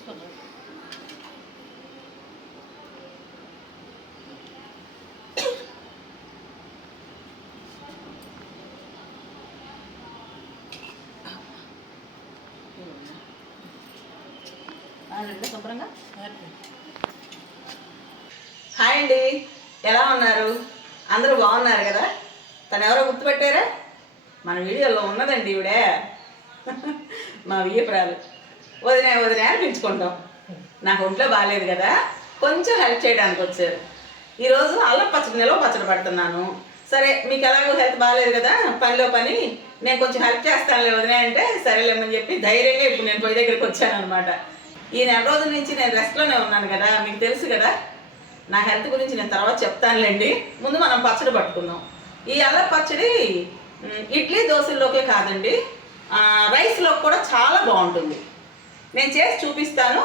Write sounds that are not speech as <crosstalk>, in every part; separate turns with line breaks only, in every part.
తెచ్చుకున్నాను
శుభ్రంగా హాయ్ అండి. ఎలా ఉన్నారు? అందరూ బాగున్నారు కదా? తను ఎవరో గుర్తుపెట్టారా? మన వీడియోలో ఉన్నదండి ఈవిడే. మా వియ్యపురాలు వదిన వదిన అని పిలుచుకుంటాం. నాకు ఒంట్లో బాగాలేదు కదా కొంచెం హెల్ప్ చేయడానికి వచ్చారు. ఈరోజు అల్లం పచ్చడి నిలవ పచ్చడి పడుతున్నాను. సరే మీకు ఎలాగో హెల్త్ బాగాలేదు కదా పనిలో పని నేను కొంచెం హెల్ప్ చేస్తానులే వదిలే అంటే సరేలేమని చెప్పి ధైర్యంగా ఇప్పుడు నేను పోయి దగ్గరికి వచ్చాను అనమాట ఈ నెల రోజుల నుంచి నేను రెస్ట్లోనే ఉన్నాను కదా మీకు తెలుసు కదా. నా హెల్త్ గురించి నేను తర్వాత చెప్తానులేండి. ముందు మనం పచ్చడి పట్టుకుందాం. ఈ అల్లం పచ్చడి ఇడ్లీ దోశల్లోకే కాదండి రైస్లో కూడా చాలా బాగుంటుంది. నేను చేసి చూపిస్తాను.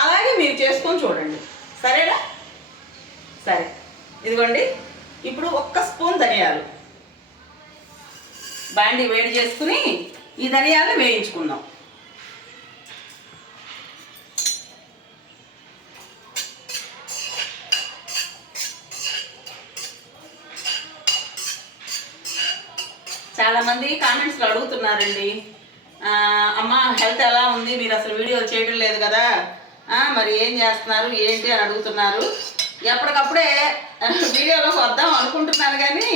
అలాగే మీరు చేసుకొని చూడండి. సరేనా? సరే. ఇదిగోండి. ఇప్పుడు ఒక్క స్పూన్ ధనియాలు. బాండి వేడి చేసుకుని ఈ ధనియాలను వేయించుకుందాం. చాలామంది కామెంట్స్లో అడుగుతున్నారండి అమ్మ హెల్త్ ఎలా ఉంది? మీరు అసలు వీడియోలు చేయడం లేదు కదా? మరి ఏం చేస్తున్నారు? ఏంటి అని అడుగుతున్నారు. ఎప్పటికప్పుడే వీడియోలోకి వద్దాం అనుకుంటున్నాను కానీ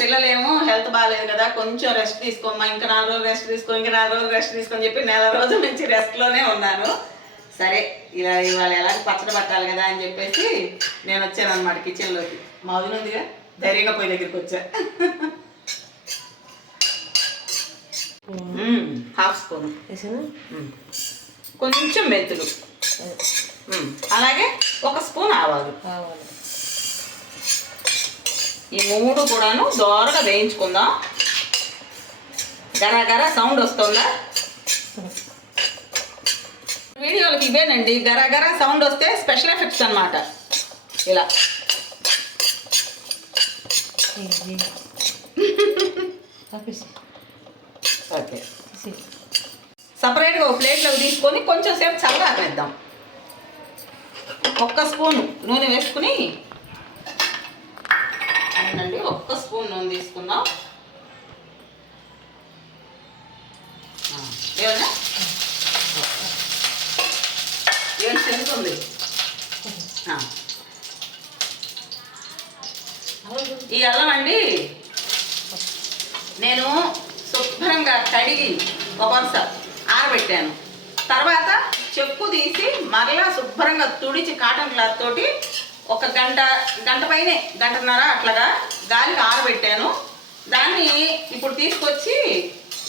పిల్లలేమో హెల్త్ బాగాలేదు కదా. కొంచెం రెస్ట్ తీసుకోమ్మా. ఇంకా నాలుగు రోజులు రెస్ట్ తీసుకో ఇంకా నాలుగు రోజులు రెస్ట్ తీసుకొని చెప్పి నెల రోజుల నుంచి రెస్ట్లోనే ఉన్నాను. సరే ఇలా ఇవాళ ఎలా పచ్చడి పట్టాలి కదా అని చెప్పేసి నేను వచ్చాను అనమాట కిచెన్లోకి మా ఉందిగా ధైర్యంగా పోయి దగ్గరికి వచ్చా. Half spoon. కొంచెం మెంతులు. అలాగే ఒక స్పూన్ ఆవాలు. ఈ మూడు కూడాను దోరగా వేయించుకుందాం. గరా గరా సౌండ్ వస్తుందా? వీడియోలకి ఇవేనండి గరా గరా సౌండ్ వస్తే స్పెషల్ ఎఫెక్ట్స్ అన్నమాట. ఇలా. <laughs>
ఆపేసి
ఓకే. సపరేట్గా ఒక ప్లేట్లోకి తీసుకొని కొంచెం సేపు చల్లారేద్దాం ఒక్క స్పూన్ నూనె వేసుకుని అవునండి ఒక్క స్పూన్ నూనె తీసుకుందాం. ఏమన్నా? ఏం చెందుతుంది ఈ అల్లం అండి నేను శుభ్రంగా కడిగి ఒక వరుస ఆరబెట్టాను. తర్వాత చెక్కు తీసి మరలా శుభ్రంగా తుడిచి కాటన్ క్లాత్ తోటి ఒక గంట గంట పైనే గంటన్నర అట్లాగా గాలికి ఆరబెట్టాను. దాన్ని ఇప్పుడు తీసుకొచ్చి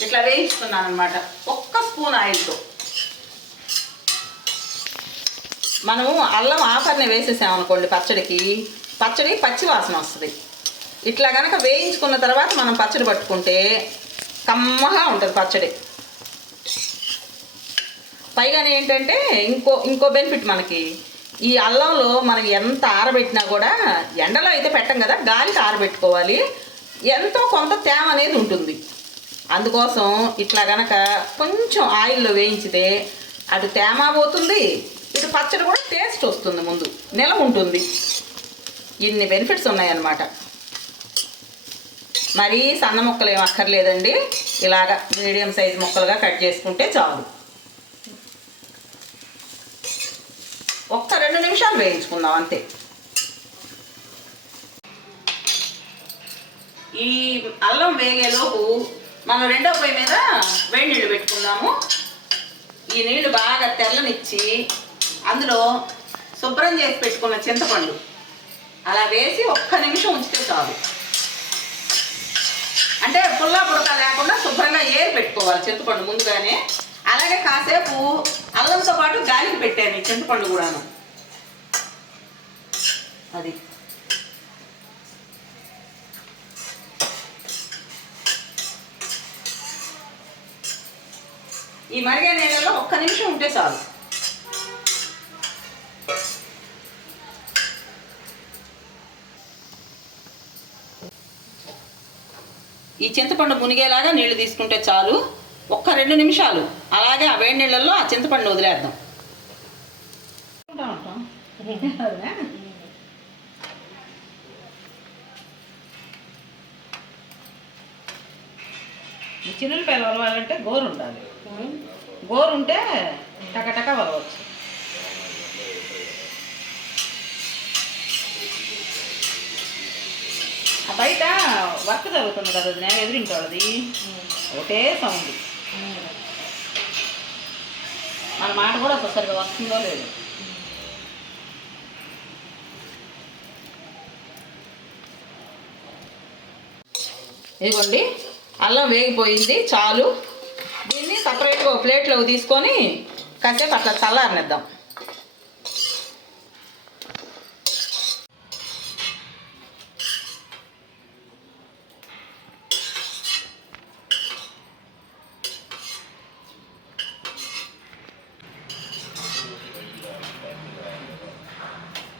ఇట్లా వేయించుకున్నాను అనమాట ఒక్క స్పూన్ ఆయిల్తో మనము అల్లం ఆఫర్ని వేసేసామనుకోండి పచ్చడికి. పచ్చడి పచ్చి వాసన వస్తుంది. ఇట్లా కనుక వేయించుకున్న తర్వాత మనం పచ్చడి పట్టుకుంటే కమ్మగా ఉంటుంది పచ్చడి. పైగానే ఏంటంటే ఇంకో ఇంకో బెనిఫిట్ మనకి. ఈ అల్లంలో మనం ఎంత ఆరబెట్టినా కూడా ఎండలో అయితే పెట్టం కదా గాలికి ఆరబెట్టుకోవాలి. ఎంతో కొంత తేమ అనేది ఉంటుంది. అందుకోసం ఇట్లా గనక కొంచెం ఆయిల్లో వేయించితే అటు తేమ పోతుంది ఇటు పచ్చడి కూడా టేస్ట్ వస్తుంది ముందు నిల ఉంటుంది. ఇన్ని బెనిఫిట్స్ ఉన్నాయన్నమాట. మరీ సన్న ముక్కలు ఏం అక్కర్లేదండి. ఇలాగా మీడియం సైజ్ ముక్కలుగా కట్ చేసుకుంటే చాలు. ఒక్క రెండు నిమిషాలు వేయించుకుందాం అంతే. ఈ అల్లం వేగేలోపు మనం రెండో పొయ్యి మీద వేడి నీళ్ళు పెట్టుకుందాము. ఈ నీళ్ళు బాగా తెల్లనిచ్చి అందులో శుభ్రం చేసి పెట్టుకున్న చింతపండు. అలా వేసి ఒక్క నిమిషం ఉంచితే చాలు. అంటే పుల్లా పుడక లేకుండా శుభ్రంగా ఏరి పెట్టుకోవాలి చింతపండు ముందుగానే. అలాగే కాసేపు అల్లంతో పాటు గాలికి పెట్టాను ఈ చింతపండు కూడాను. అది. ఈ మరిగే నీళ్ళలో ఒక్క నిమిషం ఉంటే చాలు. ఈ చింతపండు మునిగేలాగా నీళ్ళు తీసుకుంటే చాలు. ఒక్క రెండు నిమిషాలు. అలాగే ఆ వేడి నీళ్ళల్లో ఆ చింతపండు వదిలేద్దాం. అవునా? ఈ వలవాలంటే గోరు ఉండాలి. గోరు ఉంటే టకటక వలవచ్చు. బయట వర్క్ జరుగుతుంది కదా అది నేను ఎదురింటోళ్ళది. ఒకటే సౌండ్. మన మాట కూడా అసలు సరిగా వస్తుందో లేదు. ఇదిగోండి అల్లం వేగిపోయింది చాలు. దీన్ని సపరేట్గా ఒక ప్లేట్లో తీసుకొని కాసేపు అట్లా చల్లారనిద్దాం.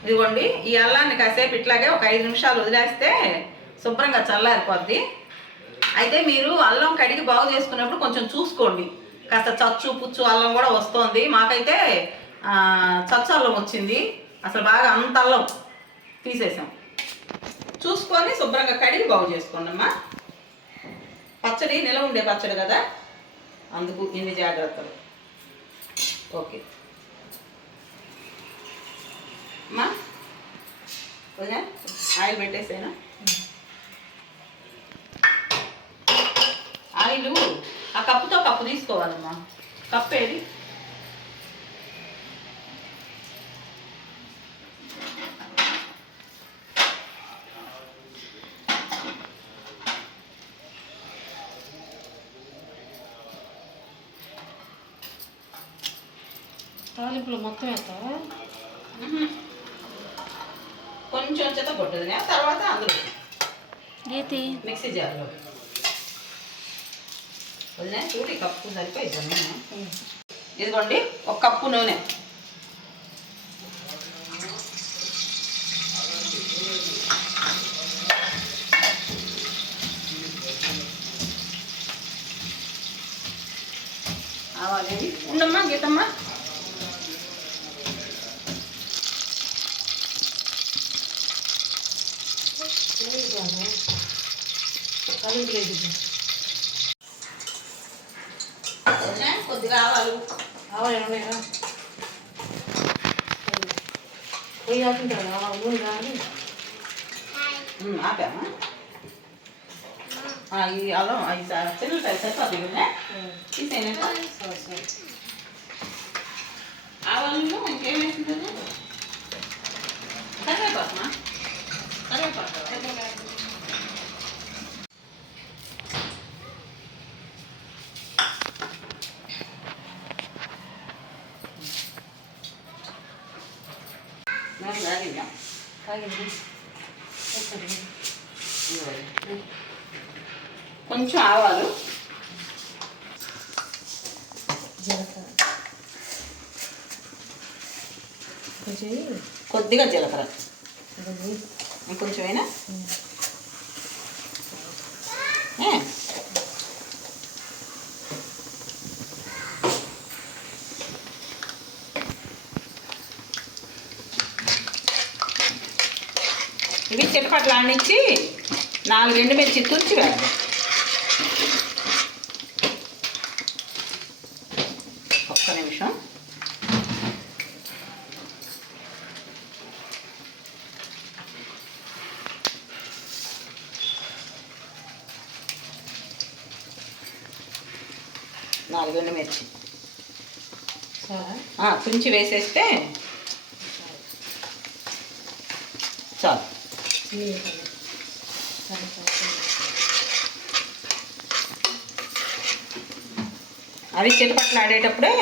ఇదిగోండి ఈ అల్లాన్ని కాసేపు ఇట్లాగే ఒక ఐదు నిమిషాలు వదిలేస్తే శుభ్రంగా చల్లారిపోద్ది. అయితే మీరు అల్లం కడిగి బాగు చేసుకున్నప్పుడు కొంచెం చూసుకోండి. కాస్త చచ్చు పుచ్చు అల్లం కూడా వస్తుంది. మాకైతే చచ్చు అల్లం వచ్చింది. అసలు బాగా అంత అల్లం తీసేసాం. చూసుకొని శుభ్రంగా కడిగి బాగు చేసుకోండి అమ్మా. పచ్చడి నిలవ ఉండే పచ్చడి కదా? అందుకు ఇన్ని జాగ్రత్తలు. ఓకే. అమ్మా. ఆయిల్ పెట్టేసేనా? ఆయిల్ ఆ కప్పుతో కప్పు తీసుకోవాలమ్మా. కప్పు ఏది?
తాలింపులు మొత్తం వేస్తావా.
కొంచెం చెత్త కొట్టదు తర్వాత అందులో
గీతి
మిక్సీ జార్లో. వదిలే చూడు కప్పు సరిపోయింది? ఇదిగోండి ఒక కప్పు నూనె.
తాలింపులు వేసి
కొద్దిగా ఆవాలు
ఆవాలు ఏమన్నా పొయ్యి కాకుంటారు నూనె కానీ
ఆపామా అవి అలా అవి ఈ సరిపోతుంది కదా తీసేనా ఆవాలు ఇంకేం వేసింది కరివేపాకమా కరివేపాకు నూనె కాగిందా?
కాగింది
ఇదిగోండి. కొంచెం ఆవాలు. కొద్దిగా జీలకర్ర. ఇంకొంచెమైనా? ఇవి చిటపట్లు ఆడించి నాలుగు ఎండుమిర్చి తుంచి వేయాలి ఒక్క నిమిషం. నాలుగు ఎండుమిర్చి తుంచి వేసేస్తే చాలు
చిన్ని వేసాను సరే సరే
అవి చిన్నపట్ల ఆడేటప్పుడే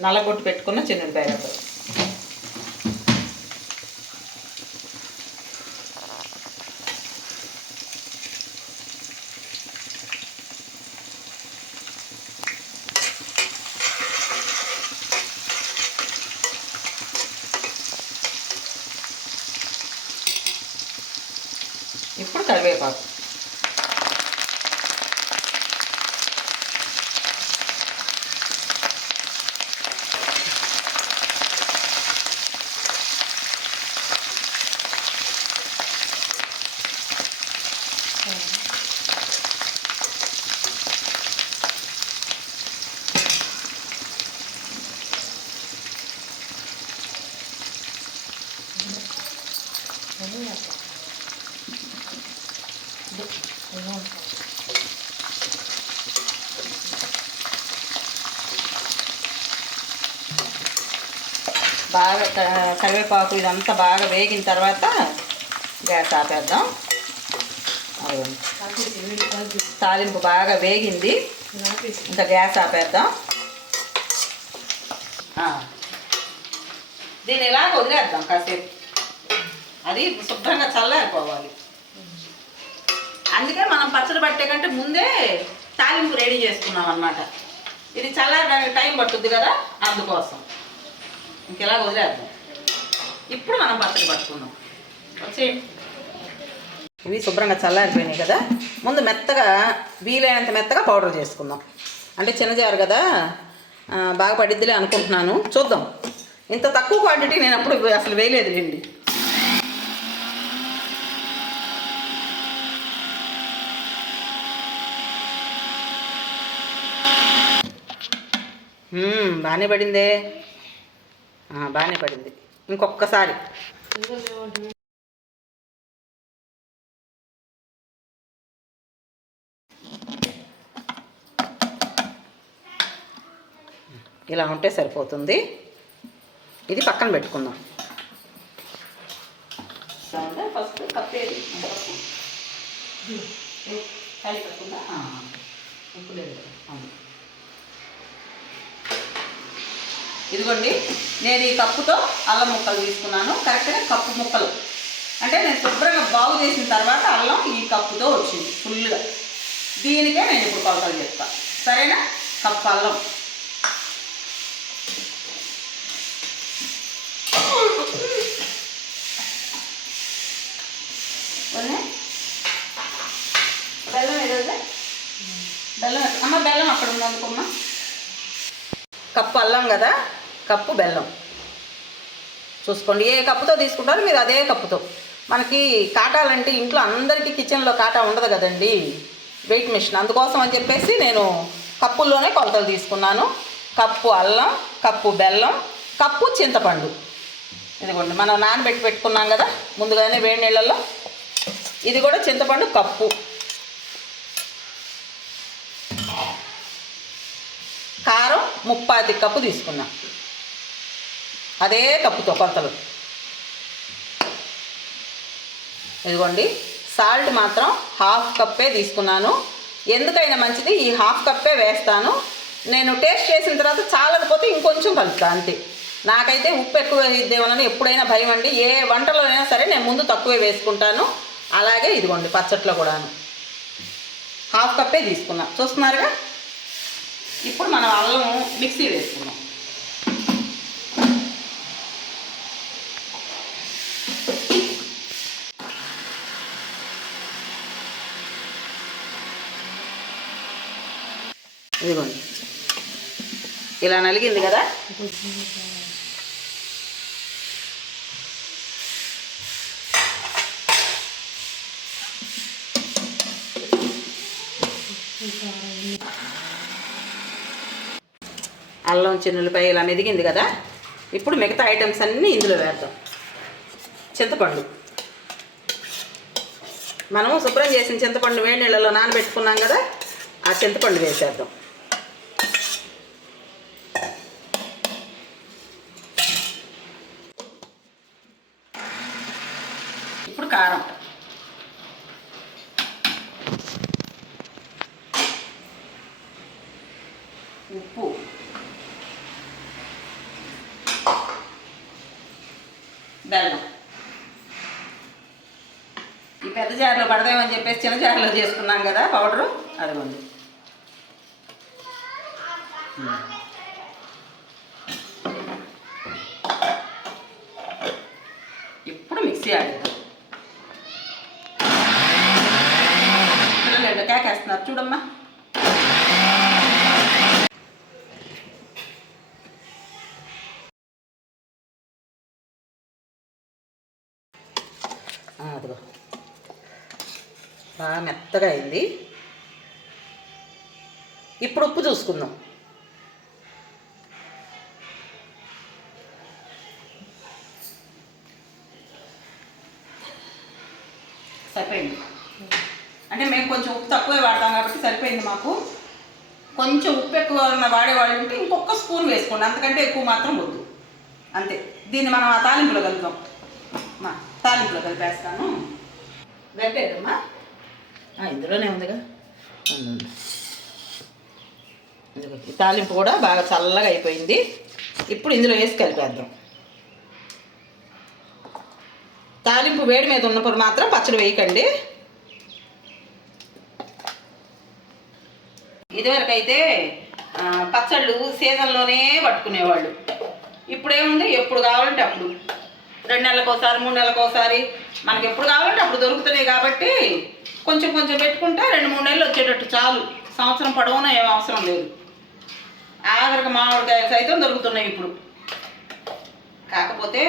నల్లగొట్టు పెట్టుకున్న చిన్న ఇప్పుడు కరివేపాకు బాగా క- కరివేపాకు ఇదంతా బాగా వేగిన తర్వాత గ్యాస్ ఆపేద్దాం. తాలింపు బాగా వేగింది. ఇంకా గ్యాస్ ఆపేద్దాం. దీన్ని ఇలా వదిలేద్దాం కాసేపు. అది శుభ్రంగా చల్లారిపోవాలి. అందుకే మనం పచ్చడి పట్టే కంటే ముందే తాలింపు రెడీ చేసుకున్నాం అన్నమాట. ఇది చల్లారడానికి టైం పట్టుద్ది కదా అందుకోసం. ఇంకెలా వదిలేద్దాం? ఇప్పుడు మనం పచ్చడి పట్టుకుందాం. వచ్చే. ఇవి శుభ్రంగా చల్లారిపోయినాయి కదా. ముందు మెత్తగా వీలైనంత మెత్తగా పౌడర్ చేసుకుందాం. అంటే చిన్నజారు కదా. బాగా పడిద్దిలే అనుకుంటున్నాను. చూద్దాం. ఇంత తక్కువ క్వాంటిటీ నేను అప్పుడు అసలు వేయలేదు లేండి. బాగానే పడిందే. బాగానే పడింది. ఇంకొకసారి ఇలా ఉంటే సరిపోతుంది. ఇది పక్కన పెట్టుకుందాం. ఫస్ట్ కప్పేది. ఇదిగోండి నేను ఈ కప్పుతో అల్లం ముక్కలు తీసుకున్నాను. కరెక్ట్గా కప్పు ముక్కలు. అంటే నేను శుభ్రంగా బాగు చేసిన తర్వాత అల్లం ఈ కప్పుతో వచ్చింది ఫుల్గా. దీనికే నేను ఇప్పుడు కొలతలు చెప్తాను సరేనా? కప్పు అల్లం. బెల్లం ఏదో బెల్లం అమ్మ బెల్లం అక్కడ ఉందనుకోమ్మా కప్పు అల్లం కదా? కప్పు బెల్లం. చూసుకోండి ఏ కప్పుతో తీసుకుంటారో మీరు అదే కప్పుతో. మనకి కాటాలంటే ఇంట్లో అందరికీ కిచెన్లో కాటా ఉండదు కదండి. Weight machine. అందుకోసం అని చెప్పేసి నేను కప్పుల్లోనే కొలతలు తీసుకున్నాను. కప్పు అల్లం కప్పు బెల్లం కప్పు చింతపండు. ఇదిగోండి మనం నానబెట్టి పెట్టుకున్నాం కదా ముందుగానే వేడి నీళ్ళల్లో. ఇది కూడా చింతపండు కప్పు. కారం ముప్పాతి కప్పు తీసుకున్నాం. అదే కప్పుతో కొలతలు. ఇదిగోండి సాల్ట్ మాత్రం హాఫ్ కప్పే తీసుకున్నాను. ఎందుకైనా మంచిది ఈ హాఫ్ కప్పే వేస్తాను. నేను టేస్ట్ చేసిన తర్వాత చాలకపోతే ఇంకొంచెం కలుపుతా అంతే. నాకైతే ఉప్పు ఎక్కువ ఇద్దేమని ఎప్పుడైనా భయం అండి. ఏ వంటలో అయినా సరే నేను ముందు తక్కువే వేసుకుంటాను. అలాగే ఇదిగోండి పచ్చట్లో కూడాను. హాఫ్ కప్పే తీసుకున్నా. చూస్తున్నారుగా? ఇప్పుడు మనం అల్లం మిక్సీ వేసుకున్నాం ఇదిగోండి. ఇలా నలిగింది కదా? అల్లం చిన్నులపై ఇలా మెదిగింది కదా? ఇప్పుడు మిగతా ఐటమ్స్ అన్నీ ఇందులో వేద్దాం. చింతపండు. మనం శుభ్రం చేసిన చింతపండు వేడి నీళ్ళలో నానబెట్టుకున్నాం కదా? ఆ చింతపండు వేసేద్దాం ఇప్పుడు కారం ఉప్పు బెల్లం. ఈ పెద్ద జార్లో పడదామని చెప్పేసి చిన్న జార్లో చేసుకున్నాం కదా పౌడరు? అదిగోండి ఇప్పుడు మిక్సీ ఆడిద్దాం పిల్లలు ఏంటో కేకేస్తున్నారు చూడమ్మా ఆ, అదిగో బాగా మెత్తగా అయింది. ఇప్పుడు ఉప్పు చూసుకుందాం. సరిపోయింది. అంటే మేము కొంచెం ఉప్పు తక్కువే వాడతాం కాబట్టి సరిపోయింది మాకు. కొంచెం ఉప్పు ఎక్కువ వాడేవాళ్ళు ఉంటే ఇంకొక స్పూన్ వేసుకోండి. అంతకంటే ఎక్కువ మాత్రం వద్దు. అంతే. దీన్ని మనం ఆ తాలింపులో కలుపుదాం. మా తాలింపులో కలిపేస్తాను. గట్టేదమ్మా ఇందులోనే ఉందిగా. ఈ తాలింపు కూడా బాగా చల్లగా అయిపోయింది. ఇప్పుడు ఇందులో వేసి కలిపేద్దాం. తాలింపు వేడి మీద ఉన్నప్పుడు మాత్రం పచ్చడి వేయకండి. ఇదివరకైతే పచ్చళ్ళు సీజన్లోనే పట్టుకునేవాళ్ళు. ఇప్పుడేముంది? ఎప్పుడు కావాలంటే అప్పుడు. రెండు నెలలకు ఒకసారి మూడు నెలలకు ఒకసారి. మనకి ఎప్పుడు కావాలంటే అప్పుడు దొరుకుతున్నాయి కాబట్టి కొంచెం కొంచెం పెట్టుకుంటే రెండు మూడు నెలలు వచ్చేటట్టు చాలు. సంవత్సరం పొడవునా ఏం అవసరం లేదు. ఆఖరికి మామిడికాయ సైతం దొరుకుతున్నాయి ఇప్పుడు. కాకపోతే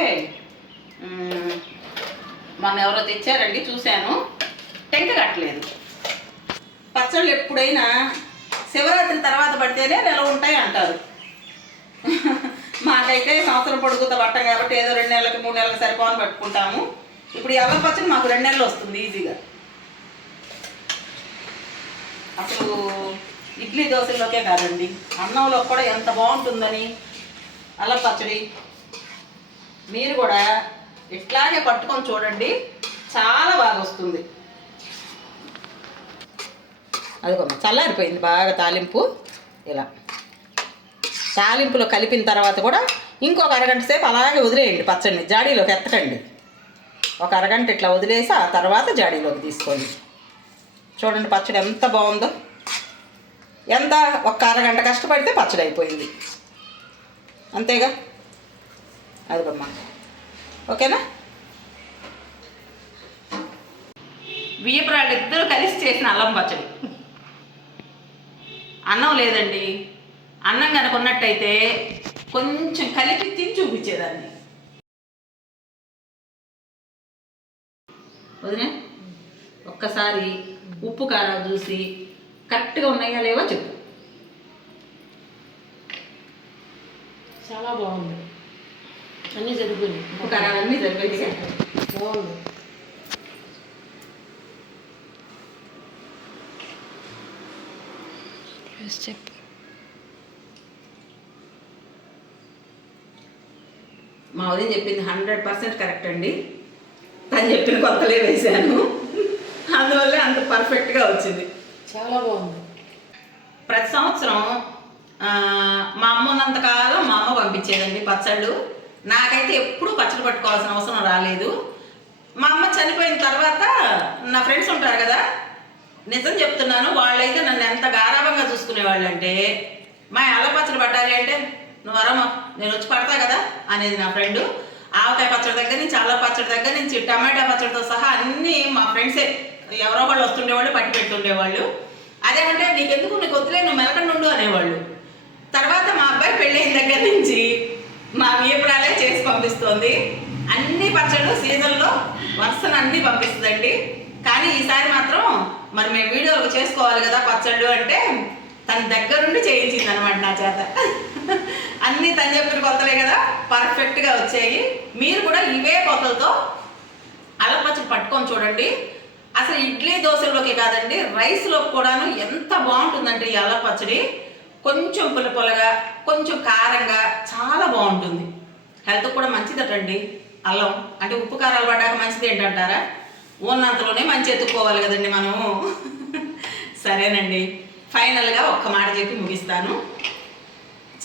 మొన్న ఎవరో తెచ్చారండి చూశాను. టెంక కట్టలేదు. పచ్చళ్ళు ఎప్పుడైనా శివరాత్రి తర్వాత పడితేనే నిలవ ఉంటాయి అంటారు. మాకైతే సంవత్సరం పొడుగుతా పట్టం కాబట్టి ఏదో రెండు నెలలకి మూడు నెలలకు సరిపోని పట్టుకుంటాము. ఇప్పుడు ఎవరి పచ్చడి మాకు రెండు నెలలు వస్తుంది ఈజీగా. అసలు ఇడ్లీ దోశల్లోకే కాదండి. అన్నంలో కూడా ఎంత బాగుంటుందని అల్ల పచ్చడి. మీరు కూడా ఇట్లాగే పట్టుకొని చూడండి చాలా బాగా వస్తుంది. అదిగో చల్లారిపోయింది బాగా తాలింపు. ఇలా. తాలింపులో కలిపిన తర్వాత కూడా ఇంకొక అరగంట సేపు అలాగే వదిలేయండి పచ్చడిని జాడీలోకి ఎత్తకండి. ఒక అరగంట ఇట్లా వదిలేసి ఆ తర్వాత జాడీలోకి తీసుకోండి. చూడండి పచ్చడి ఎంత బాగుందో. ఎంత ఒక అరగంట కష్టపడితే పచ్చడి అయిపోయింది. అంతేగా? అదిగమ్మా. ఓకేనా? బియ్యపురాళ్ళు ఇద్దరు కలిసి చేసిన అల్లం పచ్చడి. అన్నం లేదండి. అన్నం కనుక ఉన్నట్టయితే కొంచెం కలిపి తిని చూపించేదాన్ని. వదినే ఒక్కసారి ఉప్పు కారాలు చూసి కరెక్ట్గా ఉన్నాయా లేవో చెప్పు.
చాలా బాగుంది. అన్నీ సరిపోయినాయి.
ఉప్పు కారాలన్నీ సరిపోయిందిగా
బాగుంది.
చెప్పు.
మా వదిన చెప్పింది హండ్రెడ్ పర్సెంట్ కరెక్ట్ అండి. తను చెప్పిన కొత్తలే వేశాను. అందువల్ల అంత పర్ఫెక్ట్గా వచ్చింది.
చాలా బాగుంది.
ప్రతి సంవత్సరం మా అమ్మ ఉన్నంతకాలం మా అమ్మ పంపించేదండి పచ్చళ్ళు. నాకైతే ఎప్పుడూ పచ్చడి పట్టుకోవాల్సిన అవసరం రాలేదు. మా అమ్మ చనిపోయిన తర్వాత నా ఫ్రెండ్స్ ఉంటారు కదా నిజం చెప్తున్నాను వాళ్ళైతే నన్ను ఎంత గారాభంగా చూసుకునేవాళ్ళు అంటే మా అల్ల పచ్చడి పట్టాలి అంటే నువ్వు అరమ్మా నేను వచ్చి పడతా కదా? అనేది నా ఫ్రెండ్. ఆవకాయ పచ్చడి దగ్గర నుంచి అల్ల పచ్చడి దగ్గర నుంచి టమాటా పచ్చడితో సహా అన్నీ మా ఫ్రెండ్సే. ఎవరో వాళ్ళు వస్తుండేవాళ్ళు పట్టి పెట్టుండేవాళ్ళు. అదేమంటే నీకెందుకు? నీకు వద్దులే నువ్వు మెలకండు అనేవాళ్ళు. తర్వాత మా అబ్బాయి పెళ్ళైన దగ్గర నుంచి మా వియపురాలే చేసి పంపిస్తోంది. అన్ని పచ్చళ్ళు సీజన్లో వరుసను అన్ని పంపిస్తుందండి. కానీ ఈసారి మాత్రం మరి మేము వీడియోలు చేసుకోవాలి కదా పచ్చళ్ళు అంటే తన దగ్గరుండి చేయించింది అనమాట నా చేత. అన్నీ తను చెప్పిన కొత్తలే కదా పర్ఫెక్ట్గా వచ్చాయి. మీరు కూడా ఇవే కొత్తలతో అలపచ్చడి పట్టుకొని చూడండి. అసలు ఇడ్లీ దోశలోకి కాదండి రైస్లోకి కూడాను ఎంత బాగుంటుందంటే ఈ అలపచ్చడి కొంచెం పుల్ల పుల్లగా కొంచెం కారంగా చాలా బాగుంటుంది. హెల్త్ కూడా మంచిదటండి. అల్లం అంటే ఉప్పు కారాలు పడ్డాక మంచిది ఏంటంటారా? ఉన్నంతలోనే మంచి ఎత్తుక్కోవాలి కదండి మనము. సరేనండి. ఫైనల్గా ఒక్క మాట చెప్పి ముగిస్తాను.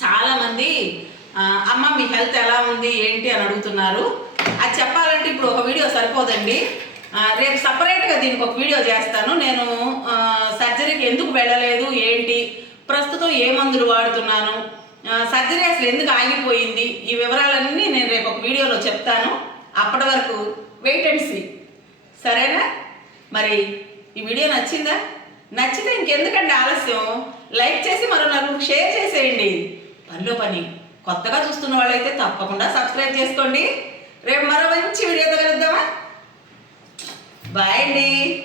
చాలామంది అమ్మ మీ హెల్త్ ఎలా ఉంది? ఏంటి? అని అడుగుతున్నారు. అది చెప్పాలంటే ఇప్పుడు ఒక వీడియో సరిపోదండి. రేపు సపరేట్గా దీనికి ఒక వీడియో చేస్తాను. నేను సర్జరీకి ఎందుకు వెళ్ళలేదు? ఏంటి? ప్రస్తుతం ఏ మందులు వాడుతున్నాను? సర్జరీ అసలు ఎందుకు ఆగిపోయింది? ఈ వివరాలన్నీ నేను రేపు ఒక వీడియోలో చెప్తాను. అప్పటి వరకు వెయిట్ అండ్ సీ. సరేనా? మరి ఈ వీడియో నచ్చిందా? నచ్చితే ఇంకెందుకండి ఆలస్యం? లైక్ చేసి మరో నలుగురు షేర్ చేసేయండి. పనిలో పని. కొత్తగా చూస్తున్న వాళ్ళైతే తప్పకుండా సబ్స్క్రైబ్ చేసుకోండి. రేపు మరో మంచి వీడియోతో కలుద్దామా? బాయ్ అండి.